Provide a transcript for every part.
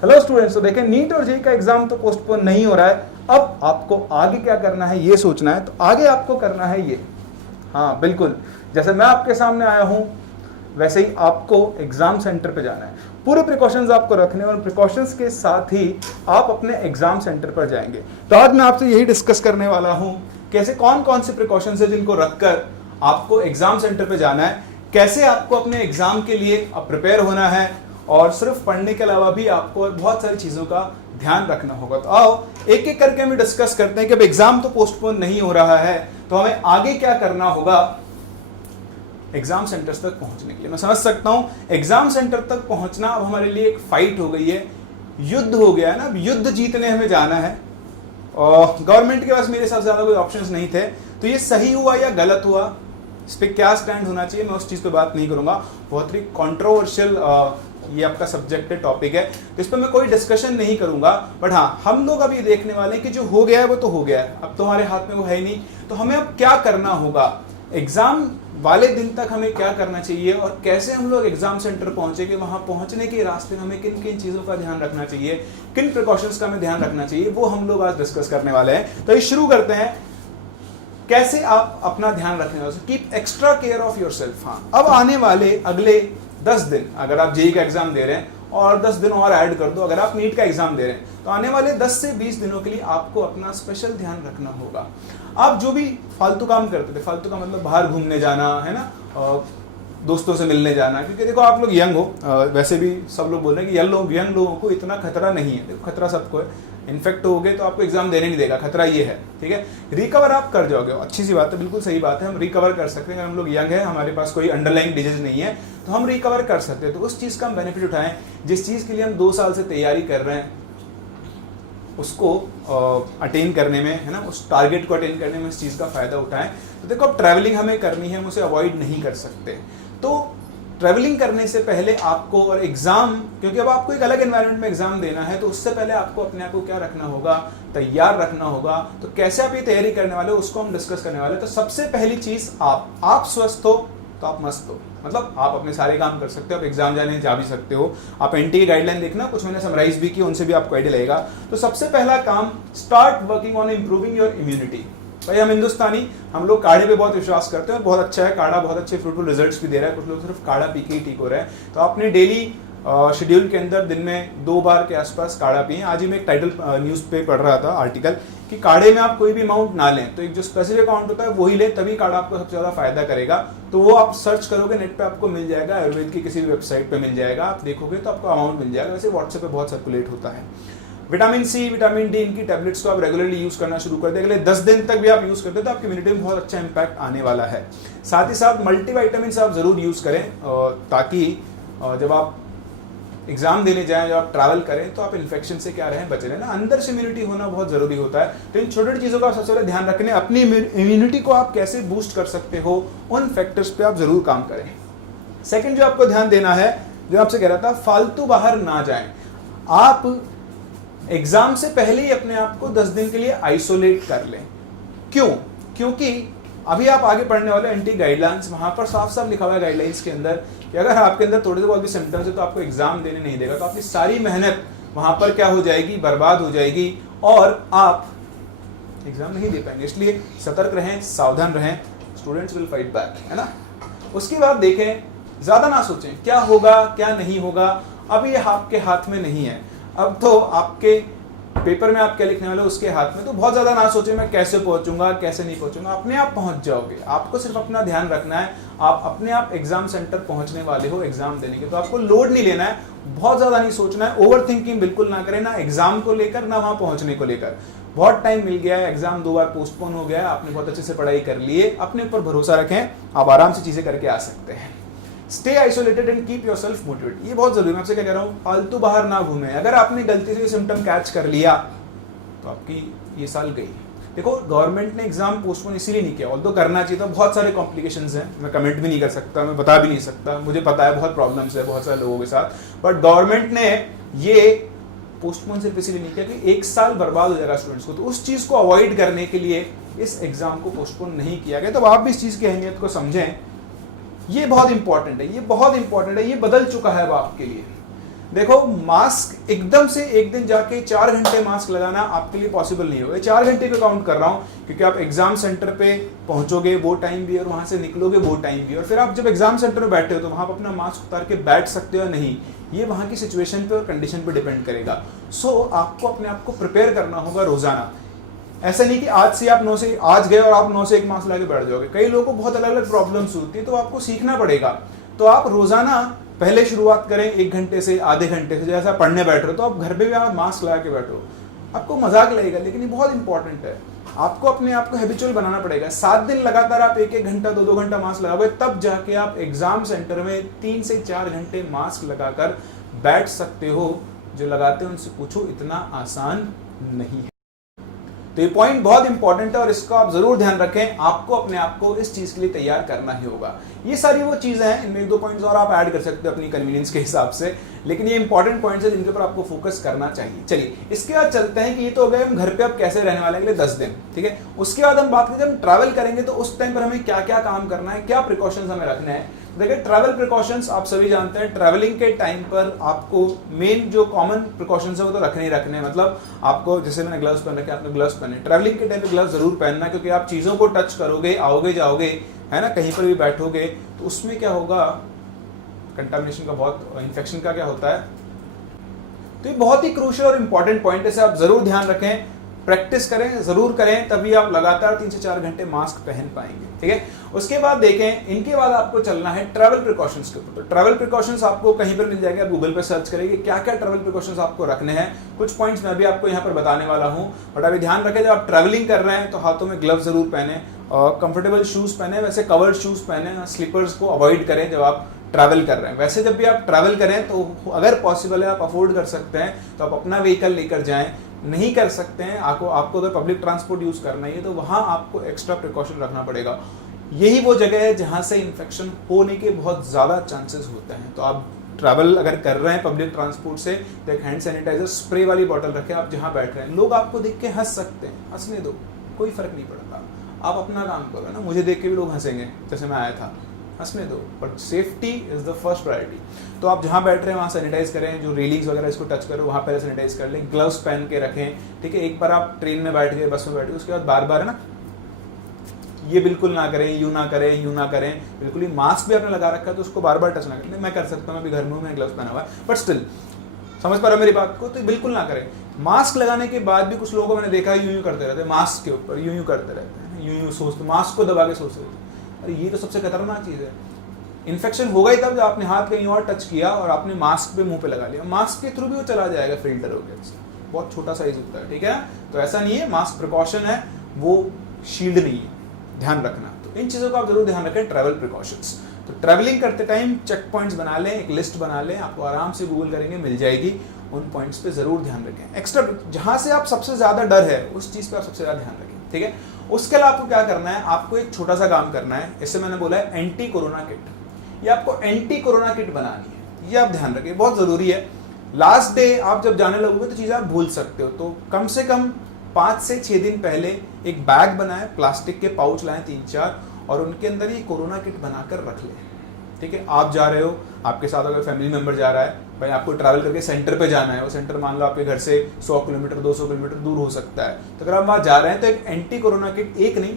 Hello students, तो देखें NEET और जेईई का एग्जाम तो पोस्टपोन नहीं हो रहा है। अब आपको आगे क्या करना है ये सोचना है। तो आगे आपको करना है ये, हाँ बिल्कुल, जैसे मैं आपके सामने आया हूं वैसे ही आपको एग्जाम सेंटर पे जाना है। पूरे प्रिकॉशंस आपको रखने और प्रिकॉशंस के साथ ही आप अपने एग्जाम सेंटर पर जाएंगे। तो आज मैं आपसे यही डिस्कस करने वाला हूं कैसे कौन कौन से प्रिकॉशंस है जिनको रखकर आपको एग्जाम सेंटर पे जाना है, कैसे आपको अपने एग्जाम के लिए प्रिपेयर होना है, और सिर्फ पढ़ने के अलावा भी आपको बहुत सारी चीजों का ध्यान रखना होगा। तो आओ एक एक करके हम डिस्कस करते हैं कि अब एग्जाम तो पोस्टपोन नहीं हो रहा है तो हमें आगे क्या करना होगा एग्जाम सेंटर्स तक पहुंचने के लिए। मैं समझ सकता हूं एग्जाम सेंटर तक पहुंचना अब हमारे लिए एक फाइट हो गई है, युद्ध हो गया है ना। अब युद्ध जीतने हमें जाना है और गवर्नमेंट के पास मेरे साथ ज्यादा कोई ऑप्शंस नहीं थे। तो ये सही हुआ या गलत हुआ, इस पर क्या स्टैंड होना चाहिए, मैं उस चीज पे बात नहीं करूंगा। बहुत ही कॉन्ट्रोवर्शियल ये आपका सब्जेक्ट है, टॉपिक है, तो इस पर मैं कोई डिस्कशन नहीं करूंगा। बट हाँ, हम लोग अभी देखने वाले हैं कि जो हो गया है वो तो हो गया है, अब तो हमारे हाथ में वो है ही नहीं। तो हमें अब क्या करना होगा, एग्जाम वाले दिन तक हमें क्या करना चाहिए और कैसे हम लोग एग्जाम सेंटर पहुंचेंगे, वहां पहुंचने के रास्ते में हमें किन किन चीजों का ध्यान रखना चाहिए, किन प्रिकॉशंस का हमें ध्यान रखना चाहिए, वो हम लोग आज डिस्कस करने वाले हैं। तो ये शुरू करते हैं, कैसे आप अपना ध्यान रखने वाले, keep extra care of your self. हाँ, अब आने वाले अगले 10 दिन, अगर आप जेईई का एग्जाम दे रहे हैं और 10 दिन और ऐड कर दो अगर आप नीट का एग्जाम दे रहे हैं, तो आने वाले 10 से 20 दिनों के लिए आपको अपना स्पेशल ध्यान रखना होगा। आप जो भी फालतू काम करते थे, फालतू का मतलब बाहर घूमने जाना है ना, दोस्तों से मिलने जाना, क्योंकि देखो आप लोग यंग हो, वैसे भी सब लोग बोल रहे हैं कि यंग लोगों को इतना खतरा नहीं है। देखो खतरा सबको है, इन्फेक्ट हो गए तो आपको एग्जाम देने नहीं देगा, खतरा ये है, ठीक है। रिकवर आप कर जाओगे, अच्छी सी बात है, बिल्कुल सही बात है, हम रिकवर कर सकते हैं। अगर हम लोग यंग है, हमारे पास कोई अंडरलाइंग डिजीज नहीं है, तो हम रिकवर कर सकते हैं। तो उस चीज का हम बेनिफिट उठाएं, जिस चीज के लिए हम 2 साल से तैयारी कर रहे हैं उसको अटेन करने में, है ना, उस टारगेट को अटेन करने में इस चीज का फायदा उठाएं। तो देखो अब ट्रैवलिंग हमें करनी है, हम उसे अवॉइड नहीं कर सकते। तो ट्रैवलिंग करने से पहले आपको, और एग्जाम, क्योंकि अब आपको एक अलग एनवायरनमेंट में एग्जाम देना है, तो उससे पहले आपको अपने आप को क्या रखना होगा, तैयार रखना होगा। तो कैसे आप ये तैयारी करने वाले हो उसको हम डिस्कस करने वाले हैं। तो सबसे पहली चीज, आप स्वस्थ हो तो आप मस्त हो, मतलब आप अपने सारे काम कर सकते हो, आप एग्जाम जाने जा भी सकते हो। आप एनटीए की गाइडलाइन देखना, कुछ मैंने समराइज भी की, उनसे भी आपको आइडिया लगेगा। तो सबसे पहला काम, start working on improving your immunity. भाई हम हिंदुस्तानी, हम लोग काढ़े पे बहुत विश्वास करते हैं, बहुत अच्छा है काढ़ा, बहुत अच्छे फ्रूटफुल रिजल्ट्स भी दे रहा है। कुछ लोग सिर्फ काढ़ा पी के ही ठीक हो रहे हैं। तो आपने डेली शेड्यूल के अंदर दिन में 2 बार के आसपास काढ़ा पिए। आज ही मैं एक टाइटल न्यूज़ पे पढ़ रहा था आर्टिकल कि काढ़े में आप कोई भी अमाउंट ना लें, तो एक जो स्पेसिफिक अमाउंट होता है वही लें, तभी काढ़ा आपको सबसे ज़्यादा फायदा करेगा। तो वो आप सर्च करोगे नेट पे, आपको मिल जाएगा, आयुर्वेद की किसी भी वेबसाइट पे मिल जाएगा, आप देखोगे तो आपको अमाउंट मिल जाएगा। वैसे व्हाट्सएप पे बहुत सर्कुलेट होता है। विटामिन सी, विटामिन डी, इनकी टैबलेट्स को आप रेगुलरली यूज करना शुरू कर दें। अगले 10 दिन तक भी आप यूज करते हैं तो आपकी इम्यूनिटी में बहुत अच्छा इंपैक्ट आने वाला है। साथ ही साथ मल्टीविटामिन आप जरूर यूज करें, ताकि जब आप एग्जाम देने जाएं, जब आप ट्रैवल करें, तो आप इन्फेक्शन से क्या रहें, बचे रहें ना। अंदर से इम्यूनिटी होना बहुत जरूरी होता है। तो इन छोटी छोटी चीजों का सबसे पहले ध्यान रखने, अपनी इम्यूनिटी को आप कैसे बूस्ट कर सकते हो, उन फैक्टर्स पे आप जरूर काम करें। सेकंड जो आपको ध्यान देना है, जो आपसे कह रहा था, फालतू बाहर ना जाएं। आप एग्जाम से पहले ही अपने आप को 10 दिन के लिए आइसोलेट कर लें। क्यों? क्योंकि अभी आप आगे पढ़ने वाले एंटी गाइडलाइंस, वहां पर साफ साफ लिखा हुआ है गाइडलाइंस के अंदर कि अगर आपके अंदर थोड़े से बहुत भी सिम्टम्स है तो आपको एग्जाम देने नहीं देगा। तो आपकी सारी मेहनत वहां पर क्या हो जाएगी, बर्बाद हो जाएगी, और आप एग्जाम नहीं दे पाएंगे। इसलिए सतर्क रहें, सावधान रहें, स्टूडेंट्स विल फाइट बैक, है ना। उसके बाद देखें, ज्यादा ना सोचें क्या होगा क्या नहीं होगा, अब ये आपके हाथ में नहीं है। अब तो आपके पेपर में आप क्या लिखने वाले हो उसके हाथ में। तो बहुत ज्यादा ना सोचें मैं कैसे पहुंचूंगा कैसे नहीं पहुंचूंगा, अपने आप पहुंच जाओगे। आपको सिर्फ अपना ध्यान रखना है, आप अपने आप एग्जाम सेंटर पहुंचने वाले हो एग्जाम देने के। तो आपको लोड नहीं लेना है, बहुत ज्यादा नहीं सोचना है, ओवर थिंकिंग बिल्कुल ना करें, ना एग्जाम को लेकर ना वहां पहुंचने को लेकर। बहुत टाइम मिल गया है, एग्जाम 2 बार पोस्टपोन हो गया है, आपने बहुत अच्छे से पढ़ाई कर ली है, अपने ऊपर भरोसा रखें, आप आराम से चीजें करके आ सकते हैं। Stay isolated and keep yourself motivated, ये बहुत जरूरी है। मैं आपसे क्या कह रहा हूँ, फालतू बाहर ना घूमें। अगर आपने गलती से सिम्टम कैच कर लिया तो आपकी ये साल गई। देखो गवर्नमेंट ने एग्जाम पोस्टपोन इसीलिए नहीं किया, ऑल्दो करना चाहिए था, बहुत सारे कॉम्प्लिकेशंस हैं, मैं कमेंट भी नहीं कर सकता, मैं बता भी नहीं सकता, मुझे पता है बहुत प्रॉब्लम्स है बहुत सारे लोगों के साथ, बट गवर्नमेंट ने ये पोस्टपोन सिर्फ इसीलिए नहीं किया कि 1 साल बर्बाद हो जाएगा स्टूडेंट्स को। तो उस चीज को अवॉइड करने के लिए इस एग्जाम को पोस्टपोन नहीं किया गया। तो आप भी इस चीज की अहमियत को समझें, ये बहुत इंपॉर्टेंट है, ये बहुत इंपॉर्टेंट है, ये बदल चुका है अब आपके लिए। देखो मास्क एकदम से एक दिन जाके 4 घंटे मास्क लगाना आपके लिए पॉसिबल नहीं होगा। 4 घंटे पे काउंट कर रहा हूँ क्योंकि आप एग्जाम सेंटर पे पहुंचोगे वो टाइम भी और वहां से निकलोगे वो टाइम भी, और फिर आप जब एग्जाम सेंटर में बैठे हो तो वहां पर अपना मास्क उतार के बैठ सकते हो या नहीं, ये वहां की सिचुएशन पे और कंडीशन पे डिपेंड करेगा। सो आपको अपने आप को प्रिपेयर करना होगा रोजाना। ऐसा नहीं कि आज से आप 9 से आज गए और आप 9 से 1 मास्क लगा के बैठ जाओगे। कई लोगों को बहुत अलग अलग प्रॉब्लम्स होती है, तो आपको सीखना पड़ेगा। तो आप रोजाना पहले शुरुआत करें 1 घंटे से, आधे घंटे से। जैसा पढ़ने बैठ रहे हो तो आप घर पे भी आप मास्क लगा के बैठो, आपको मजाक लगेगा लेकिन ये बहुत इंपॉर्टेंट है। आपको अपने आप को हैबिचुअल बनाना पड़ेगा। 7 दिन लगातार आप 1-1 घंटा 2-2 घंटा मास्क लगाओगे, तब जाके आप एग्जाम सेंटर में 3 से 4 घंटे मास्क लगाकर बैठ सकते हो। जो लगाते हैं उनसे पूछो, इतना आसान नहीं है। तो ये पॉइंट बहुत इंपॉर्टेंट है और इसको आप जरूर ध्यान रखें। आपको अपने आप को इस चीज के लिए तैयार करना ही होगा। ये सारी वो चीजें हैं, इनमें 1-2 पॉइंट्स और आप ऐड कर सकते हो अपनी कन्वीनियंस के हिसाब से, लेकिन ये इंपॉर्टेंट पॉइंट्स है जिनके ऊपर आपको फोकस करना चाहिए। चलिए इसके बाद चलते हैं कि ये तो हो गए हम घर पे अब कैसे रहने वाले अगले 10 दिन, ठीक है। उसके बाद हम बात करें जब ट्रैवल करेंगे तो उस टाइम पर हमें क्या क्या काम करना है, क्या प्रिकॉशंस हमें रखने हैं। देखिए ट्रैवल प्रिकॉशंस आप सभी जानते हैं, ट्रैवलिंग के टाइम पर आपको मेन जो कॉमन प्रिकॉशंस है वो तो रखने ही रखने हैं। मतलब आपको, जैसे मैंने ग्लव्स पहन रखे, आपने ग्लव्स पहने, ट्रैवलिंग के टाइम पे ग्लव्स जरूर पहनना, क्योंकि आप चीजों को टच करोगे, आओगे जाओगे, है ना, कहीं पर भी बैठोगे तो उसमें क्या होगा, कंटामिनेशन का बहुत, इन्फेक्शन का क्या होता है। तो ये बहुत ही क्रूशियल और इंपॉर्टेंट पॉइंट है, इसे आप जरूर ध्यान रखें, प्रैक्टिस करें, जरूर करें, तभी आप लगातार 3 से 4 घंटे मास्क पहन पाएंगे, ठीक है। उसके बाद देखें, इनके बाद आपको चलना है ट्रैवल प्रिकॉशंस के ऊपर। तो ट्रैवल प्रिकॉशंस आपको कहीं पर मिल जाएगा, आप गूगल पे सर्च करेंगे क्या क्या ट्रैवल प्रिकॉशंस आपको रखने हैं। कुछ पॉइंट्स मैं भी आपको यहाँ पर बताने वाला हूँ, बट अभी ध्यान रखें जब आप ट्रैवलिंग कर रहे हैं तो हाथों में ग्लव्स जरूर पहने, कंफर्टेबल शूज पहने, वैसे कवर्ड शूज पहने, स्लीपर्स को अवॉइड करें जब आप ट्रैवल कर रहे हैं। वैसे जब भी आप ट्रैवल करें तो अगर पॉसिबल है, आप अफोर्ड कर सकते हैं तो आप अपना व्हीकल लेकर जाएं। नहीं कर सकते हैं, आपको अगर पब्लिक ट्रांसपोर्ट यूज करना है तो वहां आपको एक्स्ट्रा प्रिकॉशन रखना पड़ेगा। यही वो जगह है जहां से इन्फेक्शन होने के बहुत ज्यादा चांसेस होते हैं। तो आप ट्रैवल अगर कर रहे हैं पब्लिक ट्रांसपोर्ट से तो एक हैंड सैनिटाइजर स्प्रे वाली बॉटल रखें। आप जहां बैठ रहे हैं, लोग आपको देख के हंस सकते हैं, हंसने दो, कोई फर्क नहीं पड़ता। आप अपना काम करो ना, मुझे देख के भी लोग हंसेंगे, जैसे मैं आया था, हंसने दो, but safety is the first priority. तो आप जहाँ बैठ रहे हैं वहाँ सैनिटाइज करें, जो रेलिंग्स वगैरह इसको टच करो वहाँ पहले सैनिटाइज कर लें, ग्लव्स पहन के रखें, ठीक है। एक बार आप ट्रेन में बैठ गए, बस में बैठ गए, उसके बाद बार बार है ना, ये बिल्कुल ना करें, यूं ना करें, यूं ना करें, बिल्कुल ही। मास्क भी आपने लगा रखा है तो उसको बार बार टच ना करें। मैं कर सकता हूँ, मैं भी घर में हूँ, मैंने ग्लव्स पहना हुआ है, बट स्टिल समझ पा रहे हो मेरी बात को, तो बिल्कुल ना करें। मास्क लगाने के बाद भी कुछ लोगों को मैंने देखा है यूं करते रहते हैं, मास्क के ऊपर यूं करते रहते हैं, यूं सोचते, मास्क को दबा के सोचते रहते हैं। अरे ये तो सबसे खतरनाक चीज़ है। इन्फेक्शन होगा ही तब जब आपने हाथ कहीं और टच किया और आपने मास्क पे मुंह पे लगा लिया। मास्क के थ्रू भी वो चला जाएगा, फिल्टर हो गया, बहुत छोटा साइज होता है, ठीक है। तो ऐसा नहीं है, मास्क प्रिकॉशन है, वो शील्ड नहीं है, ध्यान रखना। तो इन चीज़ों का आप जरूर ध्यान रखें, ट्रैवल प्रिकॉशंस। तो ट्रैवलिंग करते टाइम चेक पॉइंट्स बना लें, एक लिस्ट बना लें, आपको आराम से गूगल करेंगे मिल जाएगी, उन पॉइंट्स पे जरूर ध्यान रखें। एक्स्ट्रा जहां से आप सबसे ज्यादा डर है उस चीज पे आप सबसे ज्यादा ध्यान रखें, ठीक है। उसके अलावा आपको क्या करना है, आपको एक छोटा सा काम करना है, इससे मैंने बोला है एंटी कोरोना किट। ये आपको एंटी कोरोना किट बनानी है, ये आप ध्यान रखें, बहुत जरूरी है। लास्ट डे आप जब जाने लगोगे तो चीजें आप भूल सकते हो, तो कम से कम 5 से 6 दिन पहले एक बैग बनाए, प्लास्टिक के पाउच लाएं 3-4, और उनके अंदर ये कोरोना किट बनाकर रख लें, ठीक है। आप जा रहे हो, आपके साथ अगर फैमिली मेंबर जा रहा है, भाई आपको ट्रैवल करके सेंटर पे जाना है, वो सेंटर मान लो आपके घर से 100 किलोमीटर 200 किलोमीटर दूर हो सकता है, तो अगर आप वहाँ जा रहे हैं तो एक एंटी कोरोना किट, एक नहीं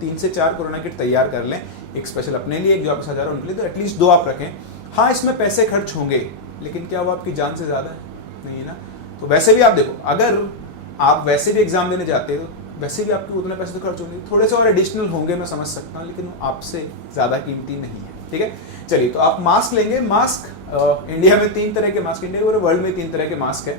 3 से 4 कोरोना किट तैयार कर लें, एक स्पेशल अपने लिए, एक जो आपके साथ जा रहा है उनके लिए, तो एटलीस्ट 2 आप रखें। हाँ, इसमें पैसे खर्च होंगे, लेकिन क्या वो आपकी जान से ज़्यादा है? नहीं है ना। तो वैसे भी आप देखो, अगर आप वैसे भी एग्जाम देने जाते हो, वैसे भी आपके उतने पैसे तो खर्च होंगे, थोड़े से और एडिशनल होंगे, मैं समझ सकता हूँ, लेकिन आपसे ज़्यादा कीमती नहीं है, ठीक है। चलिए, तो आप मास्क लेंगे। मास्क इंडिया में 3 तरह के मास्क, इंडिया और वर्ल्ड में 3 तरह के मास्क है।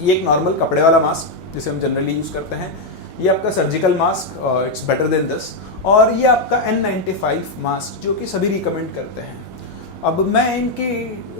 ये एक नॉर्मल कपड़े वाला मास्क जिसे हम जनरली यूज़ करते हैं, ये आपका surgical mask, it's better than this, और ये आपका N95 मास्क जो कि सभी रिकमेंड करते हैं। अब मैं इनकी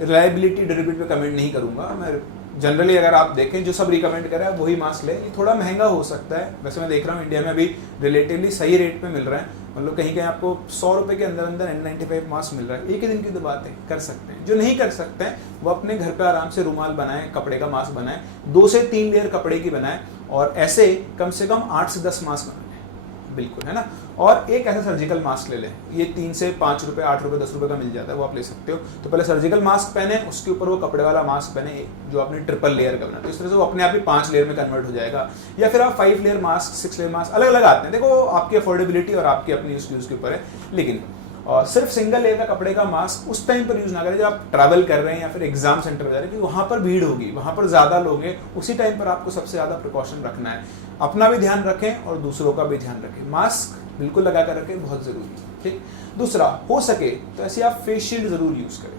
रिलायबिलिटी, ड्यूरेबिलिटी पे कमेंट नहीं करूँगा, मैं जनरली अगर आप देखें जो सब रिकमेंड करें आप वही मास्क लें। ये थोड़ा महंगा हो सकता है, वैसे मैं देख रहा हूँ इंडिया में अभी रिलेटिवली सही रेट पे मिल रहा है, मतलब कहीं कहीं आपको 100 रुपये के अंदर अंदर N95 मास्क मिल रहा है। एक ही दिन की तो बात है, कर सकते हैं। जो नहीं कर सकते हैं वो अपने घर पे आराम से रुमाल बनाएं, कपड़े का मास्क बनाएं, 2 से 3 लेयर कपड़े की बनाएं, और ऐसे कम से कम 8 से 10 मास्क बनाएं, बिल्कुल, है ना। और एक ऐसा सर्जिकल मास्क ले लें, ये 3 से 5 रुपए, 8 रुपए, 10 रुपए का मिल जाता है, वो आप ले सकते हो। तो पहले सर्जिकल मास्क पहने, उसके ऊपर वो कपड़े वाला मास्क पहने जो आपने ट्रिपल लेयर का बना, तो इस तरह से वो अपने आप ही 5 लेयर में कन्वर्ट हो जाएगा। या फिर आप 5 लेयर मास्क, 6 लेयर मास्क, अलग अलग आते हैं, देखो आपकी अफोर्डेबिलिटी और आपकी अपनी यूज के ऊपर है। लेकिन सिर्फ सिंगल लेयर का कपड़े का मास्क उस टाइम पर यूज ना करें जब आप ट्रैवल कर रहे हैं या फिर एग्जाम सेंटर में जा रहे हैं, क्योंकि वहां पर भीड़ होगी, वहां पर ज्यादा लोग हैं, उसी टाइम पर आपको सबसे ज्यादा प्रिकॉशन रखना है। अपना भी ध्यान रखें और दूसरों का भी ध्यान रखें। मास्क बिल्कुल लगा कर रखें, बहुत जरूरी है, ठीक। दूसरा, हो सके तो ऐसे आप फेस शील्ड जरूर यूज करें।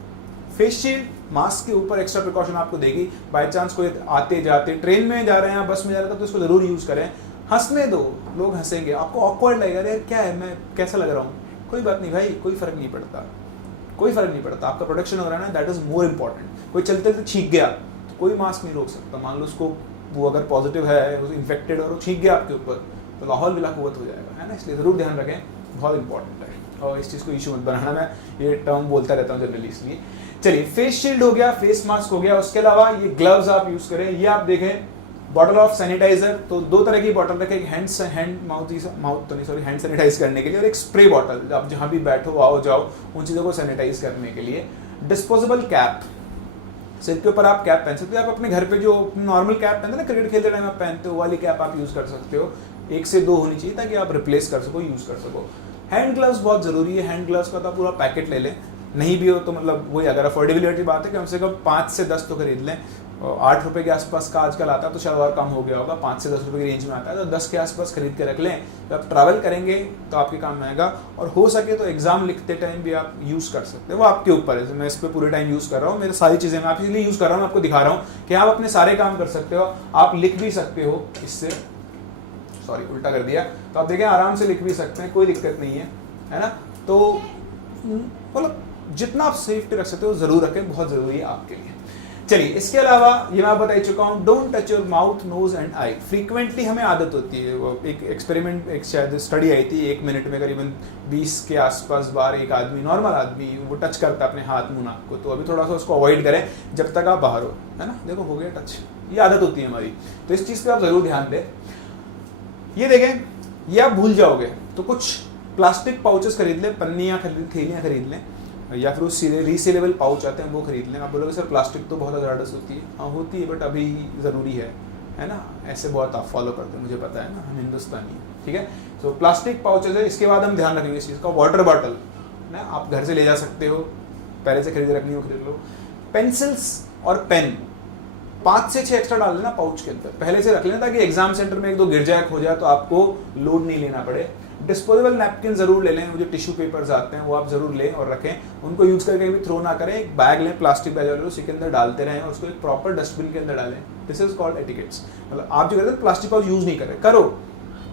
फेस शील्ड मास्क के ऊपर एक्स्ट्रा प्रिकॉशन आपको देगी। बाय चांस कोई आते जाते ट्रेन में जा रहे हैं, बस में जा रहे हैं, तो इसको जरूर यूज करें। हंसने दो, लोग हंसेंगे, आपको ऑकवर्ड लगेगा, अरे क्या है, मैं कैसा लग रहा हूँ, कोई बात नहीं भाई, कोई फर्क नहीं पड़ता, कोई फर्क नहीं पड़ता। आपका प्रोटेक्शन हो रहा है ना, दैट इज मोर इंपॉर्टेंट। कोई चलते चलते छींक गया तो कोई मास्क नहीं रोक सकता। मान लो उसको, वो अगर पॉजिटिव है, इन्फेक्टेड और वो छींक गया आपके ऊपर, तो लाहौल बिला कुव्वत हो जाएगा, है ना। इसलिए जरूर ध्यान रखें, बहुत इंपॉर्टेंट है। और इस चीज़ को इशू मत बनाना, मैं ये टर्म बोलता रहता हूँ जनरली, इसलिए। चलिए, फेस शील्ड हो गया, फेस मास्क हो गया। उसके अलावा ये ग्लव्स आप यूज करें। ये आप देखें, बॉटल ऑफ सैनिटाइजर, तो 2 तरह की बॉटल रखें, एक हैंड सैनिटाइज करने के लिए, और एक स्प्रे बॉटल, आप जहां भी बैठो, आओ जाओ, उन चीज़ों को सैनिटाइज करने के लिए। डिस्पोजेबल कैप, सिर के ऊपर आप कैप पहन सकते हो। आप अपने घर पे जो नॉर्मल कैप पहनते हैं ना, क्रिकेट खेलते टाइम आप पहनते हो, वाली कैप आप यूज कर सकते हो। 1 से 2 होनी चाहिए ताकि आप रिप्लेस कर सको, यूज कर सको। हैंड ग्लव्स बहुत जरूरी है। हैंड ग्लव्स का तो पूरा पैकेट ले लें, नहीं भी हो तो मतलब वही, अगर अफोर्डेबिलिटी बात है, कम से कम 5 से 10 तो खरीद लें। 8 रुपए के आसपास का आजकल आता है, तो शायद और कम हो गया होगा, 5 से 10 रुपए की रेंज में आता है, तो 10 के आसपास खरीद के रख लें। जब आप ट्रैवल करेंगे तो आपके काम में आएगा। और हो सके तो एग्जाम लिखते टाइम भी आप यूज कर सकते हो, वो आपके ऊपर है। मैं इस पर पूरे टाइम यूज कर रहा हूँ, मेरी सारी चीजें मैं आप इसलिए यूज कर रहा हूँ, आपको दिखा रहा हूँ कि आप अपने सारे काम कर सकते हो। आप लिख भी सकते हो इससे, सॉरी उल्टा कर दिया, तो आप देखें आराम से लिख भी सकते हैं, कोई दिक्कत नहीं है ना। तो मतलब जितना आप सेफ्टी रख सकते हो जरूर रखें, बहुत जरूरी है आपके लिए। चलिए, इसके अलावा ये मैं बता ही चुका हूँ, don't touch your mouth, nose and eye. Frequently हमें आदत होती है, वो एक एक्सपेरिमेंट, एक शायद स्टडी आई थी, 1 मिनट में करीबन 20 के आसपास बार एक आदमी, नॉर्मल आदमी, वो टच करता है अपने हाथ मुंह नाक को। तो अभी थोड़ा सा उसको अवॉइड करें जब तक आप बाहर हो, है ना। देखो हो गया टच, ये आदत होती है हमारी, तो इस चीज़ पर आप जरूर ध्यान दें। ये देखें, ये आप भूल जाओगे तो कुछ प्लास्टिक पाउचेस खरीद लें, पन्नियाँ खरीद, थैलियाँ खरीद लें, या फिर उस रीसेलेबल पाउच आते हैं वो खरीद लें। आप बोलोगे सर प्लास्टिक तो बहुत ज़्यादा होती है, हाँ होती है, बट अभी ज़रूरी है ना। ऐसे बहुत आप फॉलो करते हैं, मुझे पता है ना, हम हिंदुस्तानी हैं, ठीक है। तो प्लास्टिक पाउचेज है। इसके बाद हम ध्यान रखेंगे इस चीज़ का, वाटर बॉटल ना आप घर से ले जा सकते हो, पहले से खरीद रखनी हो खरीद लो। पेंसिल्स और पेन 5 से 6 एक्स्ट्रा डाल लेना पाउच के अंदर, पहले से रख लेना, ताकि एग्जाम सेंटर में 1-2 गिर जाए, खो जाए तो आपको लोड नहीं लेना पड़े। डिस्पोजेबल नैपकिन जरूर ले लें, वो जो टिश्यू पेपर्स आते हैं वो आप जरूर लें और रखें, उनको यूज करके भी थ्रो ना करें। एक बैग लें, प्लास्टिक बैग ले लो, उसी के अंदर डालते रहें और उसको एक प्रॉपर डस्टबिन के अंदर डालें। This is called etiquettes. मतलब आप जो करते हैं प्लास्टिक पाउच यूज नहीं करें, करो,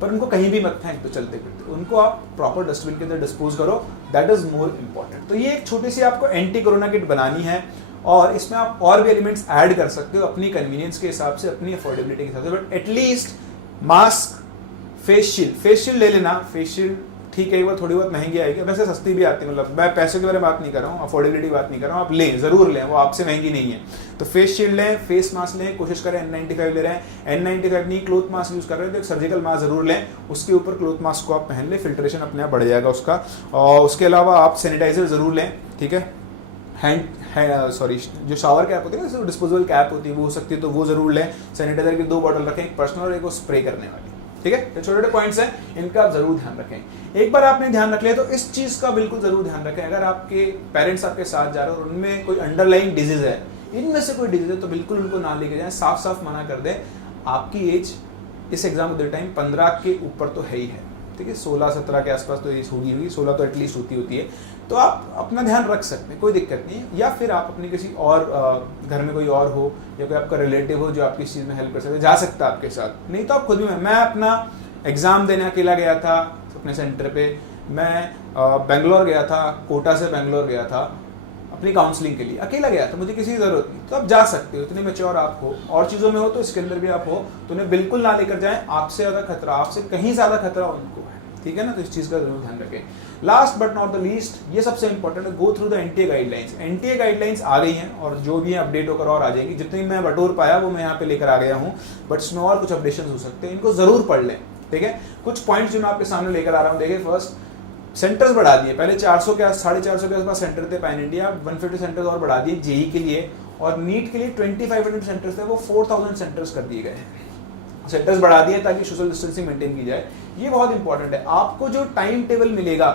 पर उनको कहीं भी मत फेंक दो चलते फिरते, उनको आप प्रॉपर डस्टबिन के अंदर डिस्पोज करो, दैट इज मोर इंपॉर्टेंट। तो ये एक छोटी सी आपको एंटी कोरोना किट बनानी है, और इसमें आप और भी एलिमेंट्स ऐड कर सकते हो अपनी कन्वीनियंस के हिसाब से, अपनी अफोर्डेबिलिटी के हिसाब से, but at least mask, face shield ले लेना। फेस शील्ड ठीक है, एक बार थोड़ी बहुत महंगी आएगी, वैसे सस्ती भी आती है, मतलब मैं पैसे के बारे में बात नहीं कर रहा हूँ, अफोर्डेबिलिटी बात नहीं कर रहा हूँ, आप लें, जरूर लें, वो आपसे महंगी नहीं है। तो फेस शील्ड लें, फेस मास्क लें, कोशिश करें N95 ले रहे हैं, N95 नहीं क्लोथ मास्क यूज कर रहे हैं तो एक सर्जिकल मास्क जरूर लें, उसके ऊपर क्लोथ मास्क को आप पहन लें, फिल्ट्रेशन अपने आप बढ़ जाएगा उसका। और उसके अलावा आप सैनिटाइजर जरूर लें, ठीक है। जो शावर कैप होती है ना, डिस्पोजेबल कैप होती है, वो हो सकती है तो वो जरूर लें। सैनिटाइजर की 2 बॉटल रखें, एक पर्सनल और एक स्प्रे करने वाली, ठीक है। ये छोटे छोटे पॉइंट्स हैं, इनका आप जरूर ध्यान रखें। एक बार आपने ध्यान रख लिया तो इस चीज का बिल्कुल जरूर ध्यान रखें, अगर आपके पेरेंट्स आपके साथ जा रहे हैं और उनमें कोई अंडरलाइन डिजीज है, इनमें से कोई डिजीज है, तो बिल्कुल उनको ना लेके जाएं, साफ साफ मना कर दें। आपकी एज इस एग्जाम के टाइम 15 के ऊपर तो है ही है, ठीक है। 16-17 के आसपास तो एज होगी, 16 तो एटलीस्ट होती है, तो आप अपना ध्यान रख सकते हैं, कोई दिक्कत नहीं है। या फिर आप अपनी किसी और घर में कोई और हो या कोई आपका रिलेटिव हो जो आपकी इस चीज़ में हेल्प कर सकते, जा सकता है आपके साथ, नहीं तो आप खुद भी। मैं अपना एग्ज़ाम देने अकेला गया था अपने सेंटर पे, मैं बेंगलोर गया था, कोटा से बेंगलोर गया था अपनी काउंसलिंग के लिए, अकेला गया था, मुझे किसी की ज़रूरत नहीं। तो आप जा सकते हो, इतने मैच्योर आप हो, और चीज़ों में हो तो इसके अंदर भी आप हो, तो उन्हें बिल्कुल ना लेकर जाएं। आपसे ज़्यादा खतरा, आपसे कहीं ज़्यादा खतरा उनको है, ठीक है ना। तो इस चीज़ का जरूर ध्यान रखें। Last but not the least, ये सबसे इंपॉर्टेंट है, go through the NTA guidelines. NTA guidelines आ गई हैं और जो भी अपडेट होकर और आ जाएगी, जितनी मैं बटोर पाया वो मैं यहाँ पे लेकर आ गया हूँ, बट इसमें और कुछ अपडेशन हो सकते हैं, इनको जरूर पढ़ लें। ठीक है, कुछ पॉइंट्स जो मैं आपके सामने लेकर आ रहा हूँ। देखिए, फर्स्ट सेंटर्स बढ़ा दिए, पहले 400 के 450 के आसपास सेंटर थे पैन इंडिया, 150 सेंटर्स और बढ़ा दिए जेई के लिए, और नीट के लिए 2500 सेंटर्स थे, वो 4000 सेंटर्स कर दिए गए हैं। सेंटर्स बढ़ा दिए ताकि सोशल डिस्टेंसिंग मेंटेन की जाए। ये बहुत इंपॉर्टेंट है। आपको जो टाइम टेबल मिलेगा,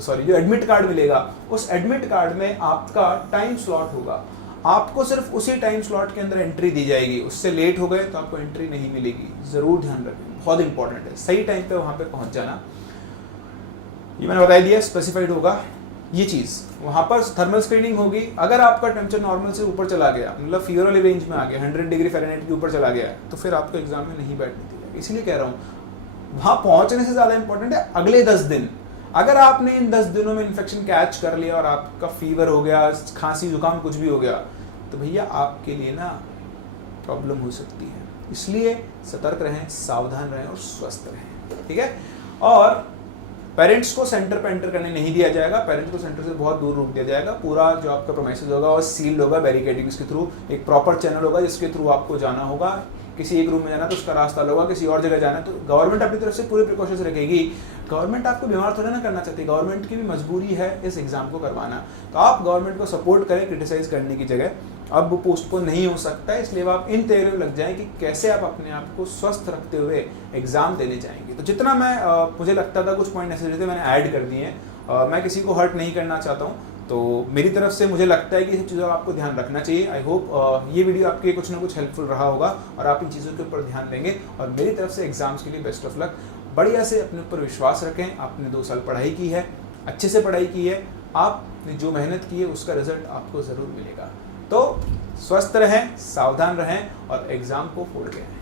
सॉरी जो एडमिट कार्ड मिलेगा, उस एडमिट कार्ड में आपका टाइम स्लॉट होगा, आपको सिर्फ उसी टाइम स्लॉट के अंदर एंट्री दी जाएगी। उससे लेट हो गए तो आपको एंट्री नहीं मिलेगी, जरूर ध्यान रखें, बहुत इंपॉर्टेंट है। सही टाइम पे वहां पे पहुंच जाना, ये मैंने बता दिया, स्पेसिफाइड होगा ये चीज। वहां पर थर्मल स्क्रीनिंग होगी। अगर आपका टेम्परेचर नॉर्मल से ऊपर चला गया, मतलब फीवर वाली रेंज में आ गया, 100 डिग्री फ़ारेनहाइट के ऊपर चला गया, तो फिर आपको एग्जाम में नहीं बैठने दी जाएगी। इसीलिए कह रहा हूँ, वहां पहुंचने से ज्यादा इंपॉर्टेंट है अगले 10 दिन। अगर आपने इन 10 दिनों में इन्फेक्शन कैच कर लिया और आपका फीवर हो गया, खांसी जुकाम कुछ भी हो गया, तो भैया आपके लिए ना प्रॉब्लम हो सकती है। इसलिए सतर्क रहें, सावधान रहें और स्वस्थ रहें, ठीक है। और पेरेंट्स को सेंटर पे एंटर करने नहीं दिया जाएगा, पेरेंट्स को सेंटर से बहुत दूर रोक दिया जाएगा। पूरा जो आपका प्रोमाइसेस होगा और सील्ड होगा, बैरिकेडिंग्स के थ्रू, एक प्रॉपर चैनल होगा जिसके थ्रू आपको जाना होगा। किसी एक रूम में जाना तो उसका रास्ता होगा, किसी और जगह जाना तो गवर्नमेंट अपनी तरफ से पूरे प्रिकॉशंस रखेगी। गवर्नमेंट आपको बीमार थोड़ा ना करना चाहती, गवर्नमेंट की भी मजबूरी है इस एग्जाम को करवाना। तो आप गवर्नमेंट को सपोर्ट करें क्रिटिसाइज करने की जगह। अब वो पोस्टपोन नहीं हो सकता है, इसलिए आप इन तैयारियों में लग जाएं कि कैसे आप अपने आप को स्वस्थ रखते हुए एग्जाम देने जाएंगे। तो जितना मैं मुझे लगता था कुछ पॉइंट नेसेसरी थे मैंने ऐड कर दिए हैं। मैं किसी को हर्ट नहीं करना चाहता हूँ, तो मेरी तरफ से मुझे लगता है कि इन चीज़ों का आपको ध्यान रखना चाहिए। आई होप ये वीडियो आपके कुछ ना कुछ हेल्पफुल रहा होगा और आप इन चीज़ों के ऊपर ध्यान देंगे। और मेरी तरफ से एग्जाम्स के लिए बेस्ट ऑफ लक। बढ़िया से अपने ऊपर विश्वास रखें। आपने 2 साल पढ़ाई की है, अच्छे से पढ़ाई की है, आपने जो मेहनत की है उसका रिजल्ट आपको ज़रूर मिलेगा। तो स्वस्थ रहें, सावधान रहें और एग्ज़ाम को फोड़ के आएं।